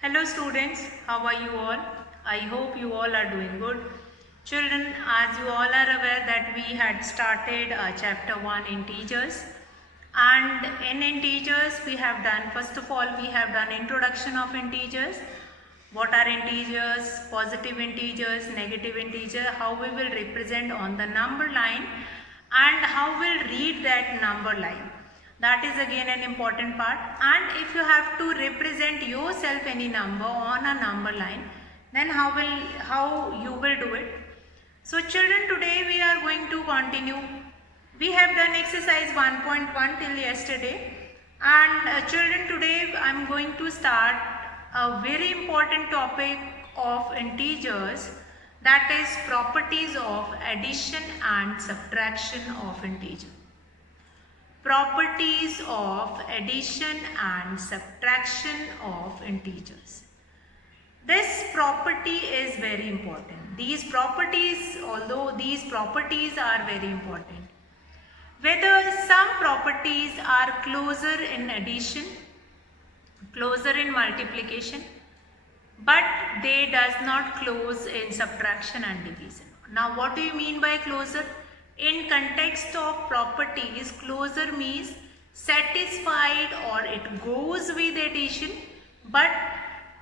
Hello students, how are you all? I hope you all are doing good. Children, as you all are aware that we had started chapter 1 integers, and in integers we have done, first of all we have done introduction of integers. What are integers, positive integers, negative integer, how we will represent on the number line and how we'll read that number line. That is again an important part. And if you have to represent yourself any number on a number line, then how you will do it. So children, today we are going to continue. We have done exercise 1.1 till yesterday, and children, today I am going to start a very important topic of integers, that is properties of addition and subtraction of integer. Properties of addition and subtraction of integers. This property is very important. These properties, although these properties are very important, whether some properties are closer in addition, closer in multiplication, but they does not close in subtraction and division. Now what do you mean by closer? In context of properties, closer means satisfied or it goes with addition, but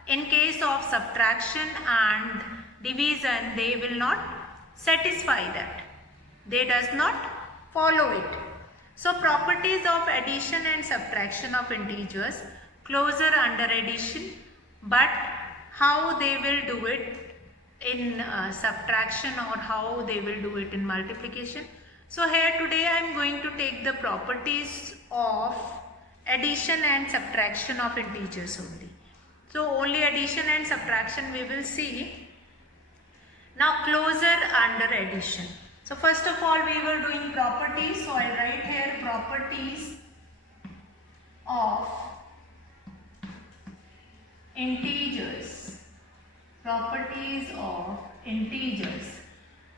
in case of subtraction and division, they will not satisfy that. They does not follow it. So properties of addition and subtraction of integers, closer under addition, but how they will do it in subtraction or how they will do it in multiplication. So here today I am going to take the properties of addition and subtraction of integers only. So only addition and subtraction we will see. Now closer under addition. So first of all we were doing properties. So I write here properties of integers. Properties of integers.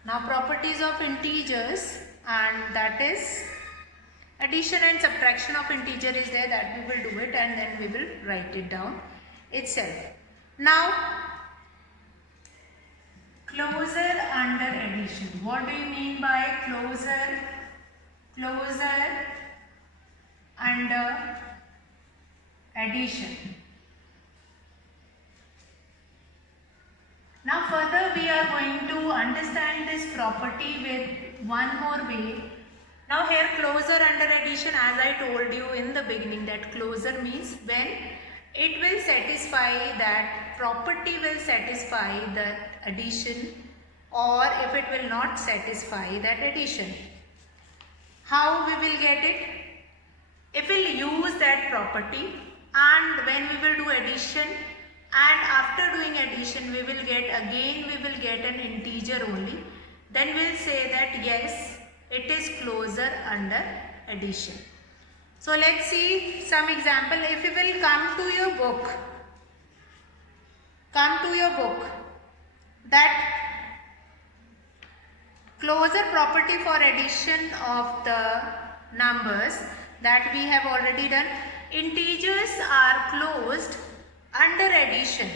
Now properties of integers, and that is addition and subtraction of integer is there, that we will do it and then we will write it down itself. Now closer under addition. What do you mean by closer? Closer under addition. Now further we are going to understand this property with one more way. Now here closer under addition, as I told you in the beginning, that closer means when it will satisfy, that property will satisfy the addition, or if it will not satisfy that addition. How we will get it? If we will use that property, and when we will do addition, and after doing addition we will get an integer only, then we will say that yes, it is closer under addition. So let's see some example. If you will come to your book, that closer property for addition of the numbers that we have already done. Integers are closed under addition.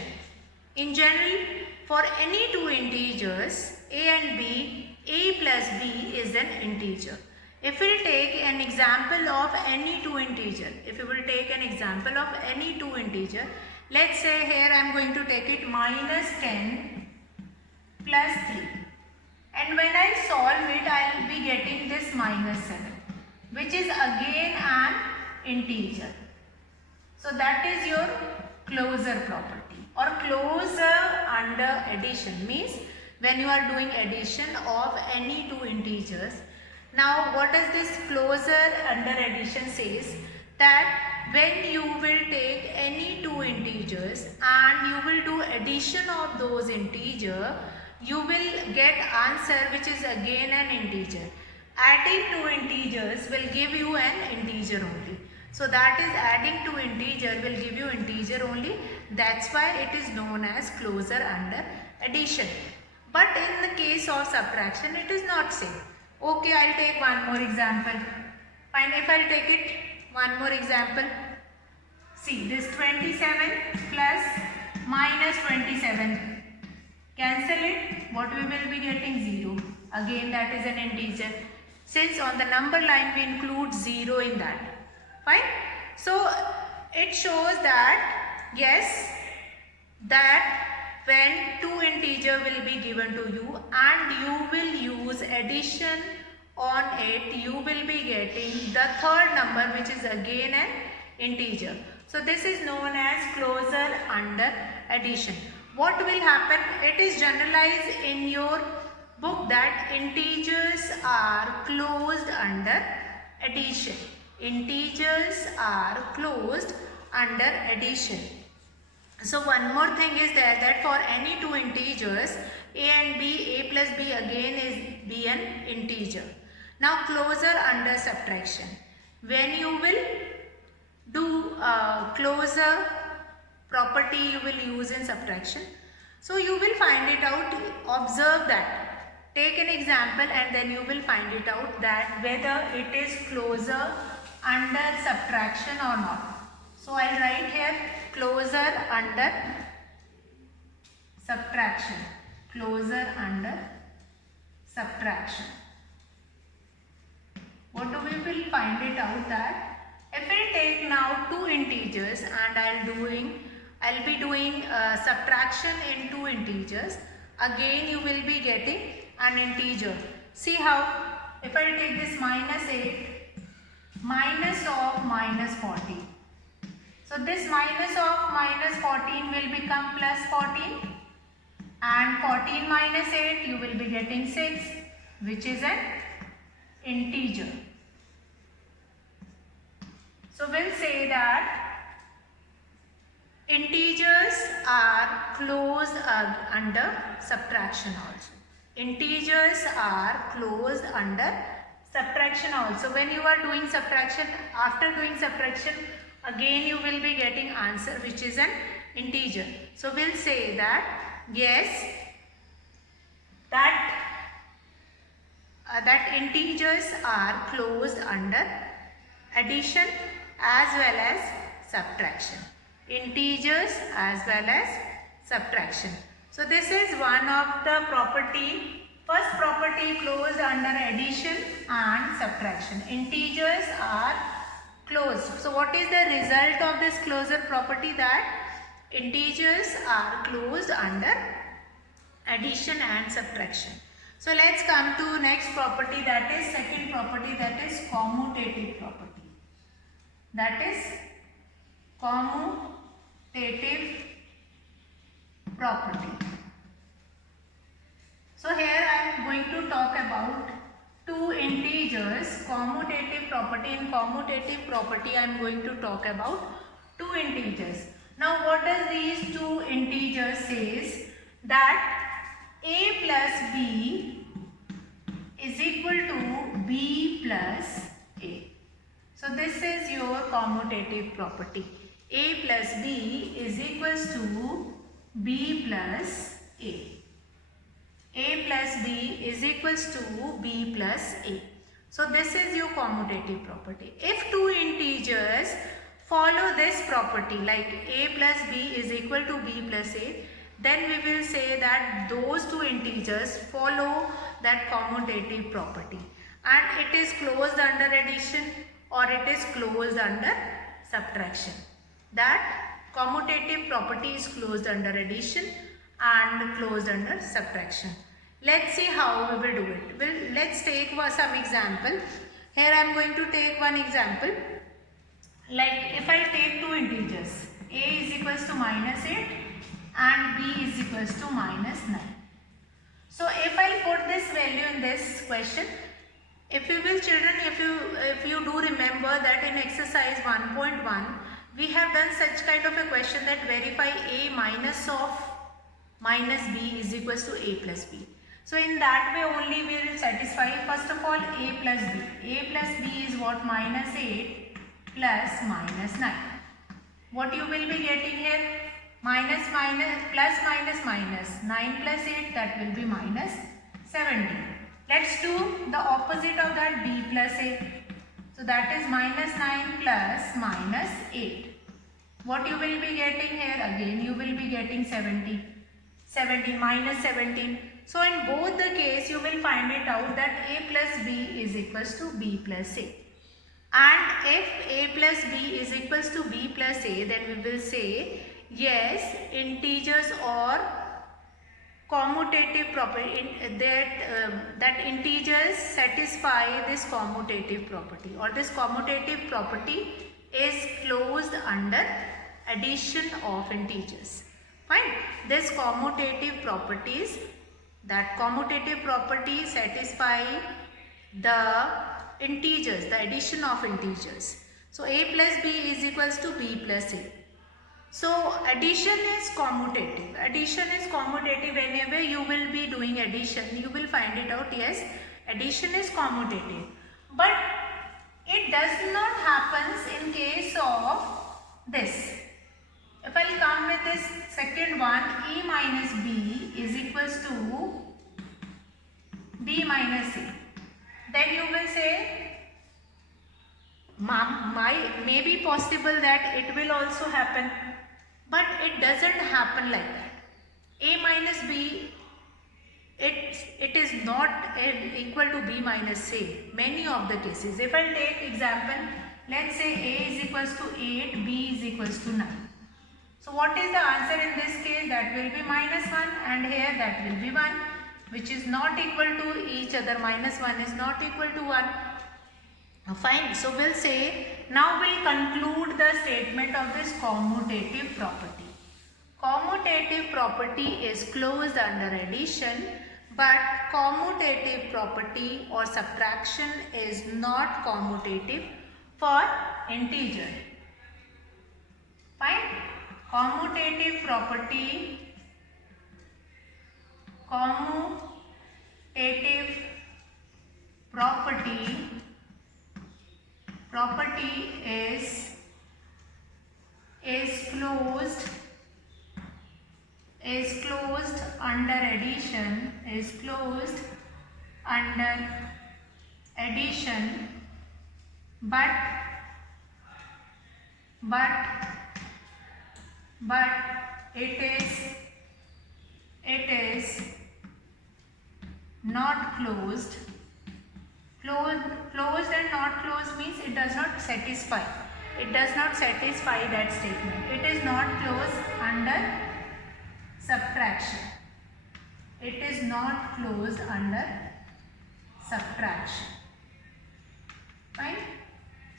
In general, for any two integers a and b, a plus b is an integer. If we will take an example of any two integer, let's say here I am going to take it minus 10 plus 3, and when I solve it I will be getting this minus 7, which is again an integer. So that is your closer property, or closer under addition means when you are doing addition of any two integers. Now what does this closer under addition says? That when you will take any two integers and you will do addition of those integer, you will get answer which is again an integer. Adding two integers will give you an integer only. So that is adding to integer will give you integer only. That's why it is known as closer under addition. But in the case of subtraction, it is not same. Okay, I'll take one more example. Fine, if I'll take it one more example. See, this 27 plus minus 27. Cancel it. What we will be getting? 0. Again that is an integer. Since on the number line we include 0 in that. Fine. So it shows that yes, that when two integer will be given to you and you will use addition on it, you will be getting the third number, which is again an integer. So this is known as closure under addition. What will happen? It is generalized in your book that integers are closed under addition. Integers are closed under addition. So one more thing is there, that for any two integers a and b, a plus b again is be an integer. Now closure under subtraction. When you will do closure property you will use in subtraction. So you will find it out, observe that. Take an example and then you will find it out that whether it is closure under subtraction or not. So I will write here closure under subtraction. Closure under subtraction. What do we will find it out that if we take now two integers and I'll be doing subtraction in two integers, again you will be getting an integer. See how, if I take this minus 8 minus of minus 14. So this minus of minus 14 will become plus 14 and 14 minus 8 you will be getting 6, which is an integer. So we'll say that integers are closed under subtraction also. Integers are closed under subtraction also. When you are doing subtraction, after doing subtraction, again you will be getting answer which is an integer. So we'll say that yes, that integers are closed under addition as well as subtraction. Integers as well as subtraction. So this is one of the property, first property closed under addition and subtraction. Integers are closed. So what is the result of this closure property? That integers are closed under addition and subtraction. So let's come to next property, that is second property, that is commutative property. That is commutative property. So here I am going to talk about two integers, commutative property. In commutative property I am going to talk about two integers. Now what does these two integers says? That a plus b is equal to b plus a. So this is your commutative property. A plus b is equals to b plus a. A plus b is equals to b plus a. So this is your commutative property. If two integers follow this property like a plus b is equal to b plus a, then we will say that those two integers follow that commutative property and it is closed under addition or it is closed under subtraction. That commutative property is closed under addition and closed under subtraction. Let's see how we will do it. Well, let's take some example. Here I am going to take one example. Like if I take two integers, a is equals to minus 8 and b is equals to minus 9. So if I put this value in this question, if you will children, if you do remember that in exercise 1.1, we have done such kind of a question that verify a minus of minus b is equals to a plus b. So in that way only we will satisfy first of all a plus b. A plus b is what? Minus 8 plus minus 9. What you will be getting here? Minus minus plus minus minus 9 plus 8, that will be minus 17. Let's do the opposite of that, b plus a. So that is minus 9 plus minus 8. What you will be getting here? Again you will be getting 17. 17 minus 17. So in both the case you will find it out that a plus b is equals to b plus a. And if a plus b is equals to b plus a, then we will say yes, integers or commutative property, that integers satisfy this commutative property, or this commutative property is closed under addition of integers. Fine. This commutative properties, that commutative property satisfy the integers, the addition of integers. So a plus b is equals to b plus a. So addition is commutative. Addition is commutative. Whenever you will be doing addition, you will find it out, yes, addition is commutative. But it does not happen in case of this. If I will come with this second one, a minus b is equals to b minus a. Then you will say, may be possible that it will also happen. But it doesn't happen like that. A minus b, it is not equal to b minus a. Many of the cases. If I take example, let's say a is equals to 8, b is equals to 9. So what is the answer in this case? That will be minus 1, and here that will be 1, which is not equal to each other. Minus 1 is not equal to 1. Fine. So we'll say, now we'll conclude the statement of this commutative property. Commutative property is closed under addition, but commutative property or subtraction is not commutative for integer. Fine. Commutative property is closed under addition, but it is not closed. Closed and not closed means it does not satisfy. It does not satisfy that statement. It is not closed under subtraction. It is not closed under subtraction. Fine.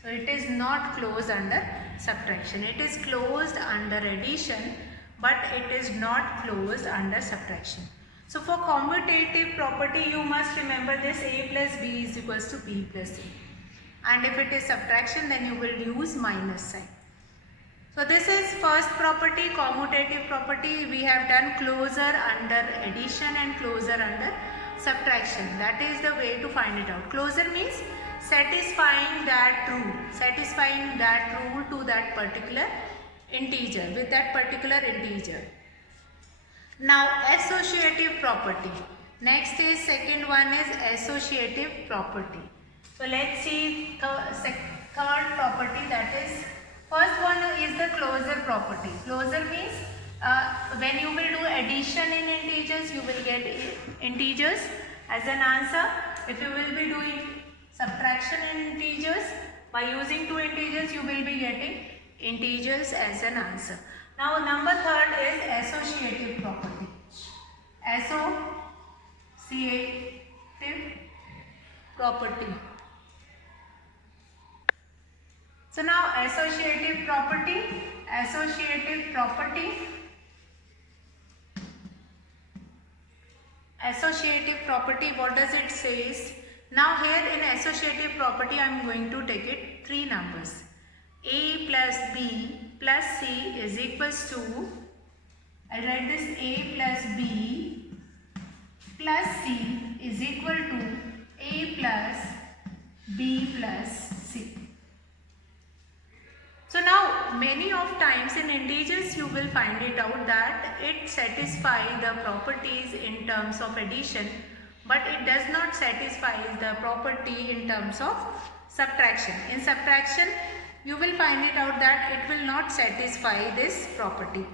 So it is not closed under subtraction. It is closed under addition, but it is not closed under subtraction. So for commutative property, you must remember this a plus b is equals to b plus a. And if it is subtraction, then you will use minus sign. So this is first property, commutative property. We have done closure under addition and closure under subtraction. That is the way to find it out. Closure means satisfying that rule to that particular integer, with that particular integer. Now associative property. Next is second one is associative property. So let's see third property, that is, first one is the closure property. Closure means when you will do addition in integers, you will get integers as an answer. If you will be doing subtraction in integers, by using two integers, you will be getting integers as an answer. Now number third is associative property. Associative property. So now associative property, what does it say? Now here in associative property, I am going to take it three numbers. A plus b plus c is equals to, I write this, a plus b plus c is equal to a plus b plus c. So now many of times in integers you will find it out that it satisfies the properties in terms of addition, but it does not satisfy the property in terms of subtraction. In subtraction, you will find it out that it will not satisfy this property.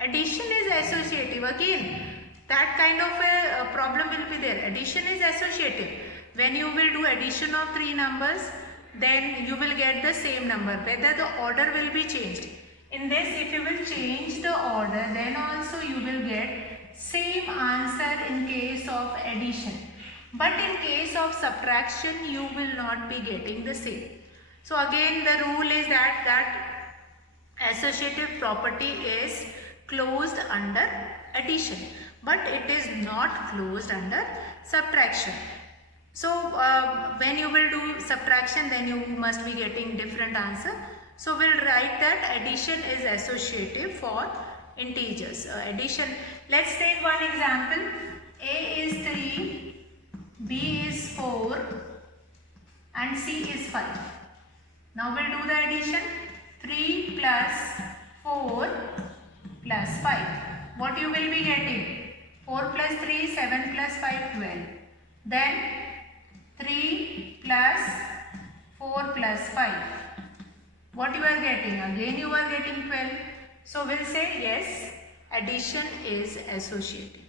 Addition is associative. Again, that kind of a problem will be there. Addition is associative. When you will do addition of three numbers, then you will get the same number, whether the order will be changed. In this, if you will change the order, then also you will get same answer in case of addition. But in case of subtraction, you will not be getting the same. So again, the rule is that associative property is closed under addition, but it is not closed under subtraction. So when you will do subtraction, then you must be getting different answer. So we'll write that addition is associative for integers. Addition, let's take one example. A is 3, B is 4 and C is 5. Now we'll do the addition. 3 plus 4 plus 5. What you will be getting? 4 plus 3, 7 plus 5, 12. Then 3 plus 4 plus 5. What you are getting? Again you are getting 12. So we'll say yes, addition is associative.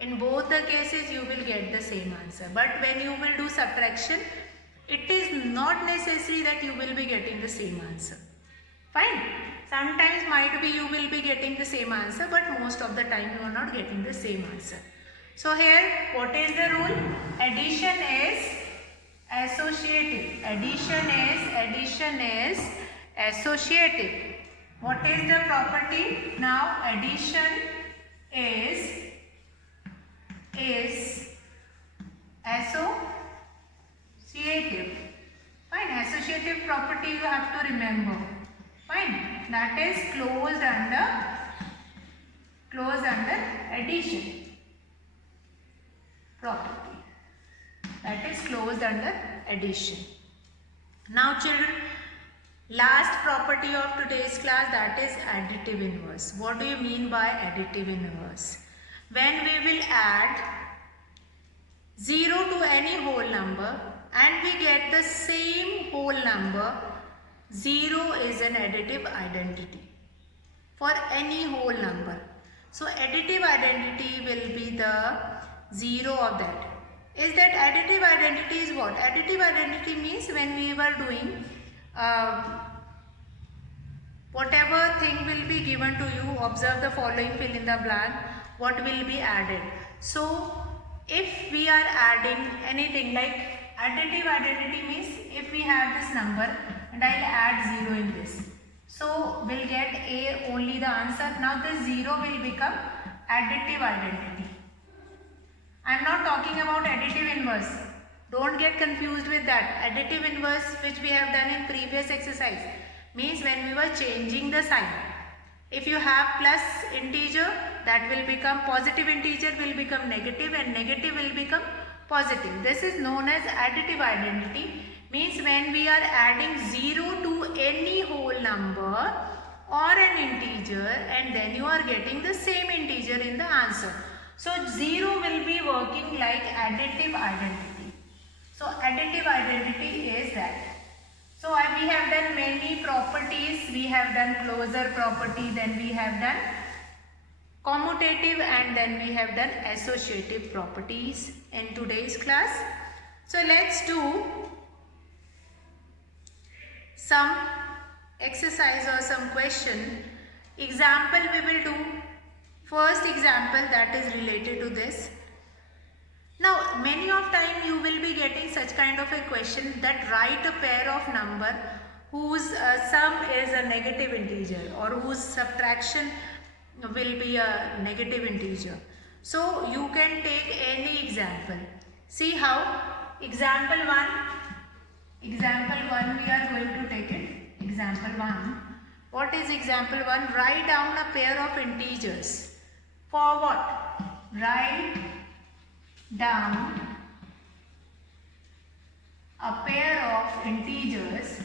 In both the cases you will get the same answer. But when you will do subtraction, it is not necessary that you will be getting the same answer. Fine. Sometimes might be you will be getting the same answer, but most of the time you are not getting the same answer. So here, what is the rule? Addition is associative. Addition is associative. What is the property? Now addition is associative. Fine. Associative property you have to remember. Fine. That is closed under addition property. That is closed under addition. Now children, last property of today's class, that is additive inverse. What do you mean by additive inverse? When we will add 0 to any whole number and we get the same whole number, 0 is an additive identity for any whole number. So additive identity will be the 0 of that. Is that additive identity is what? Additive identity means when we were doing whatever thing will be given to you, observe the following, fill in the blank, what will be added. So if we are adding anything like additive identity means if we have this number and I'll add 0 in this. So we'll get A only the answer. Now this 0 will become additive identity. I am not talking about additive inverse. Don't get confused with that. Additive inverse which we have done in previous exercise means when we were changing the sign. If you have plus integer, that will become positive integer will become negative and negative will become positive. This is known as additive identity. Means when we are adding 0 to any whole number or an integer and then you are getting the same integer in the answer. So 0 will be working like additive identity. So additive identity is that. So we have done many properties. We have done closure property, then we have done commutative and then we have done associative properties in today's class. So let's do some exercise or some question. Example we will do. First example that is related to this. Now many of time you will be getting such kind of a question that write a pair of number whose sum is a negative integer or whose subtraction will be a negative integer. So you can take any example. See how? Example 1 we are going to take it. Example 1. What is example 1? Write down a pair of integers. For what? Write down a pair of integers.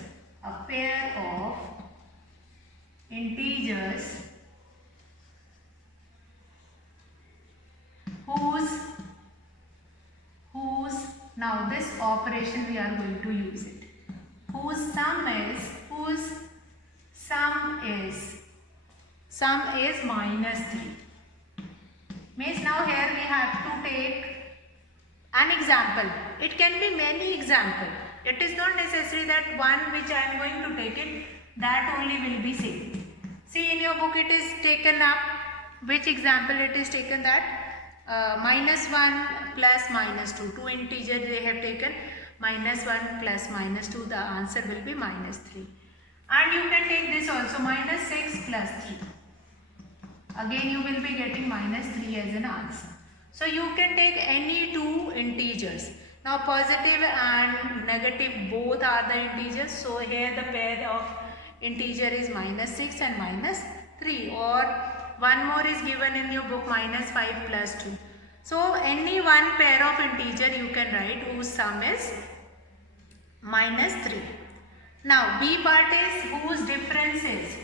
Whose now this operation we are going to use it. Whose sum is minus 3. Means now here we have to take an example. It can be many example. It is not necessary that one which I am going to take it, that only will be same. See, in your book it is taken up, which example it is taken, that minus 1 plus minus 2. Two integers they have taken, minus 1 plus minus 2. The answer will be minus 3. And you can take this also, minus 6 plus 3. Again you will be getting minus 3 as an answer. So you can take any two integers. Now positive and negative both are the integers. So here the pair of integer is minus 6 and minus 3. Or one more is given in your book, minus 5 plus 2. So any one pair of integer you can write whose sum is minus 3. Now B part is whose difference is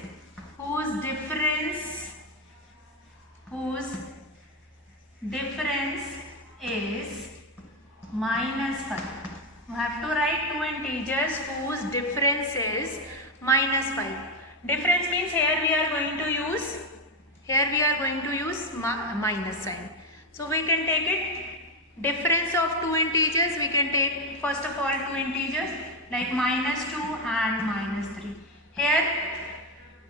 minus 5. You have to write two integers whose difference is minus 5. Difference means here we are going to use minus sign. So we can take it difference of two integers. We can take first of all two integers like minus 2 and minus 3. Here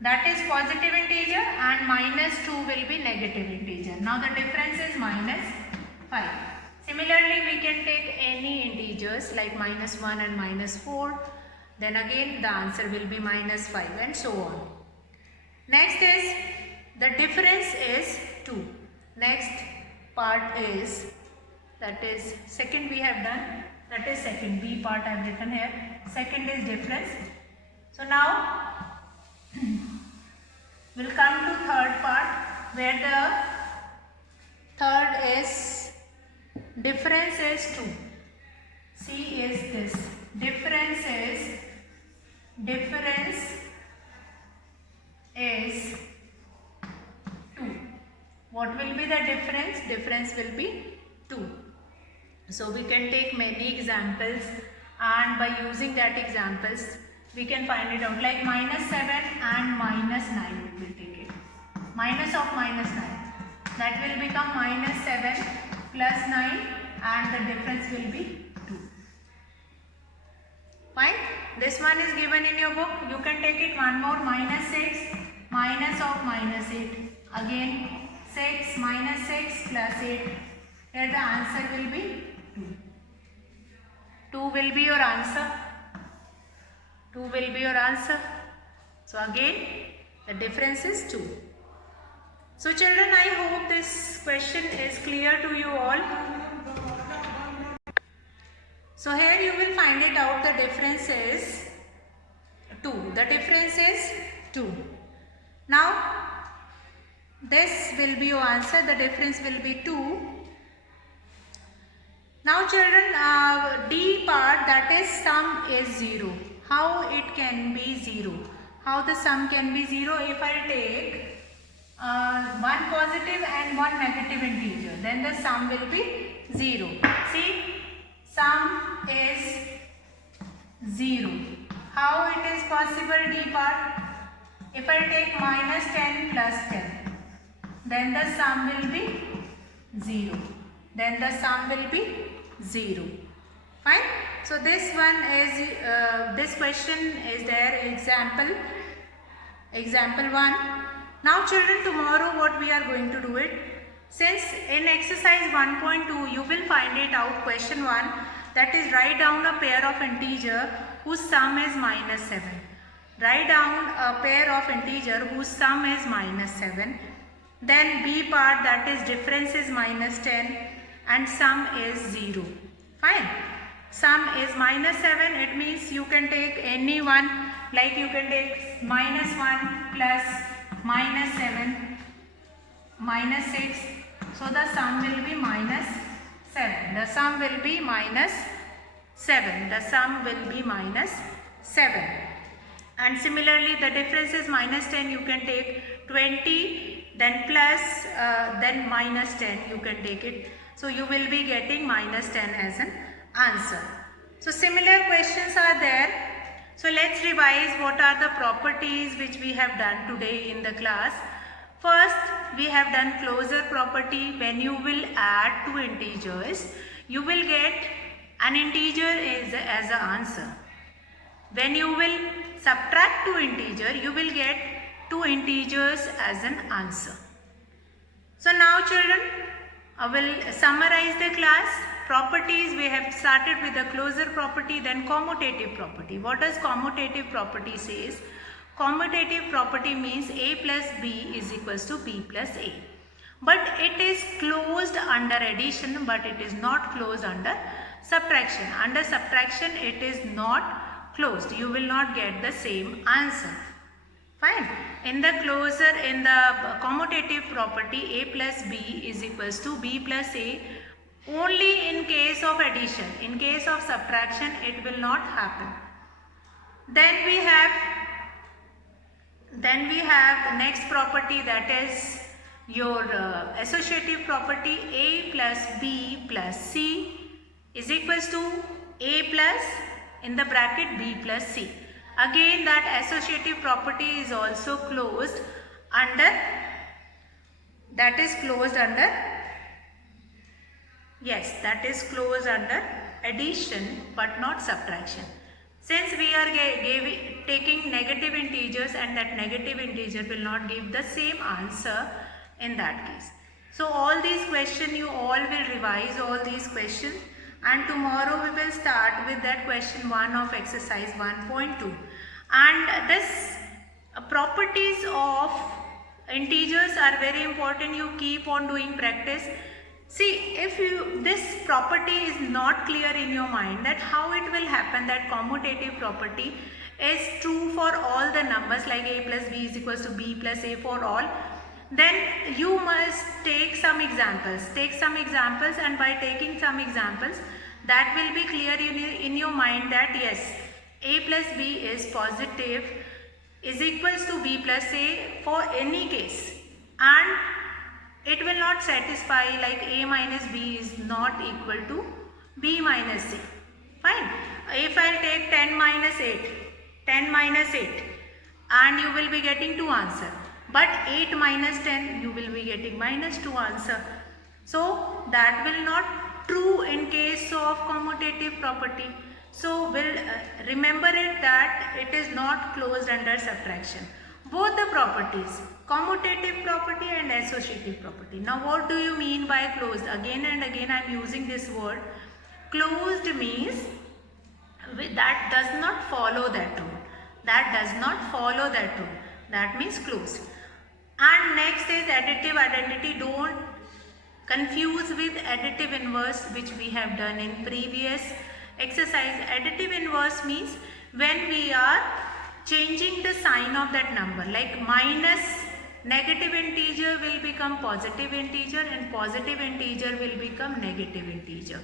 that is positive integer and minus 2 will be negative integer. Now the difference is minus 5. Similarly, we can take any integers like minus 1 and minus 4. Then again the answer will be minus 5 and so on. Next is the difference is 2. Next part is, that is second we have done. That is second, B part I have written here. Second is difference. So now we'll come to third part, where the third is difference is 2. C is this. Difference is 2. What will be the difference? Difference will be 2. So we can take many examples, and by using that examples we can find it out, like minus 7 and minus 9 we will take it. Minus of minus 9, that will become minus 7 plus 9 and the difference will be 2. Fine. This one is given in your book. You can take it one more, minus 6 minus of minus 8. Again 6 minus 6 plus 8. Here the answer will be 2. 2 will be your answer. 2 will be your answer. So again the difference is 2. So children, I hope this question is clear to you all. So here you will find it out, the difference is 2. The difference is 2. Now this will be your answer. The difference will be 2. Now children, D part, that is sum is 0. How it can be 0? How the sum can be 0? If I take one positive and one negative integer, then the sum will be 0. See, sum is 0. How it is possible, D part? If I take minus 10 plus 10, then the sum will be 0. Then the sum will be 0. Fine. So this one is, this question is there, example 1. Now children, tomorrow what we are going to do it, since in exercise 1.2 you will find it out, question 1, that is write down a pair of integer whose sum is minus 7. Write down a pair of integer whose sum is minus 7. Then B part, that is difference is minus 10 and sum is 0. Fine. Sum is minus 7, it means you can take any one, like you can take minus 1 plus minus 7 minus 6. So the sum will be minus 7. The sum will be minus 7. The sum will be minus 7. And similarly the difference is minus 10, you can take 20, then plus, then minus 10 you can take it. So you will be getting minus 10 as an answer. So similar questions are there. So let's revise what are the properties which we have done today in the class. First, we have done closure property. When you will add two integers, you will get an integer as an answer. When you will subtract two integers, you will get two integers as an answer. So now children, I will summarize the class. Properties, we have started with the closure property, then commutative property. What does commutative property says? Commutative property means a plus b is equals to b plus a. But it is closed under addition, but it is not closed under subtraction. Under subtraction, it is not closed. You will not get the same answer. Fine. In the closure, in the commutative property, a plus b is equals to b plus a only in case of addition. In case of subtraction, it will not happen. Then we have the next property, that is your associative property. A plus b plus c is equals to a plus in the bracket b plus c. Again, that associative property is also closed under, that is closed under addition but not subtraction. Since we are taking negative integers, and that negative integer will not give the same answer in that case. So all these questions, you all will revise all these questions, and tomorrow we will start with that question 1 of exercise 1.2. And this properties of integers are very important. You keep on doing practice. See, if this property is not clear in your mind, that how it will happen that commutative property is true for all the numbers, like a plus b is equals to b plus a for all, then you must take some examples. And by taking some examples, that will be clear in your mind that yes, a plus b is positive is equals to b plus a for any case, and it will not satisfy like a minus b is not equal to b minus c. Fine. If I take 10 minus 8, and you will be getting 2 answer. But 8 minus 10, you will be getting minus 2 answer. So that will not true in case of commutative property. So we'll remember it that it is not closed under subtraction. Both the properties, commutative property and associative property. Now what do you mean by closed? Again and again I am using this word. Closed means that does not follow that rule. That means closed. And next is additive identity. Don't confuse with additive inverse, which we have done in previous exercise. Additive inverse means when we are changing the sign of that number, like minus negative integer will become positive integer, and positive integer will become negative integer.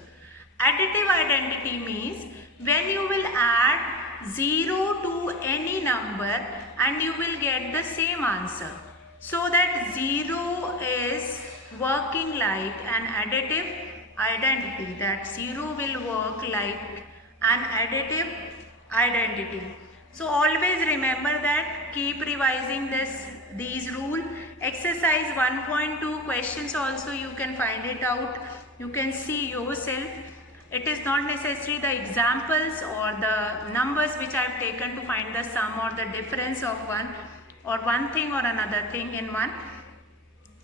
Additive identity means when you will add 0 to any number and you will get the same answer. So that 0 is working like an additive identity. That 0 will work like an additive identity. So always remember that. Keep revising these rules. Exercise 1.2 questions also you can find it out. You can see yourself. It is not necessary the examples or the numbers which I have taken to find the sum or the difference of one thing or another thing in one.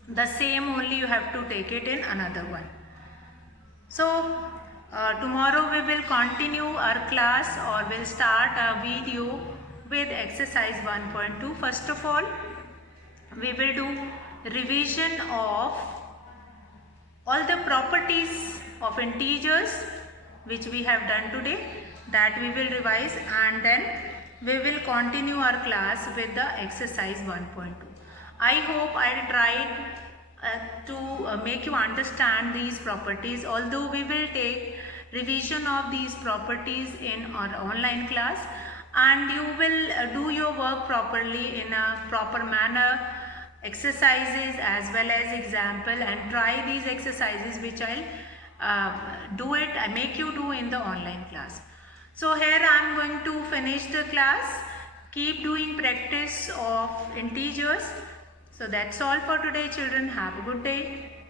The same only you have to take it in another one. So tomorrow we will continue our class, or we'll start a video with exercise 1.2. First of all, we will do revision of all the properties of integers which we have done today. That we will revise, and then we will continue our class with the exercise 1.2. I hope I tried to make you understand these properties, although we will take revision of these properties in our online class, and you will do your work properly in a proper manner, exercises as well as example, and try these exercises which I make you do in the online class. So here I am going to finish the class. Keep doing practice of integers. So that's all for today, children. Have a good day.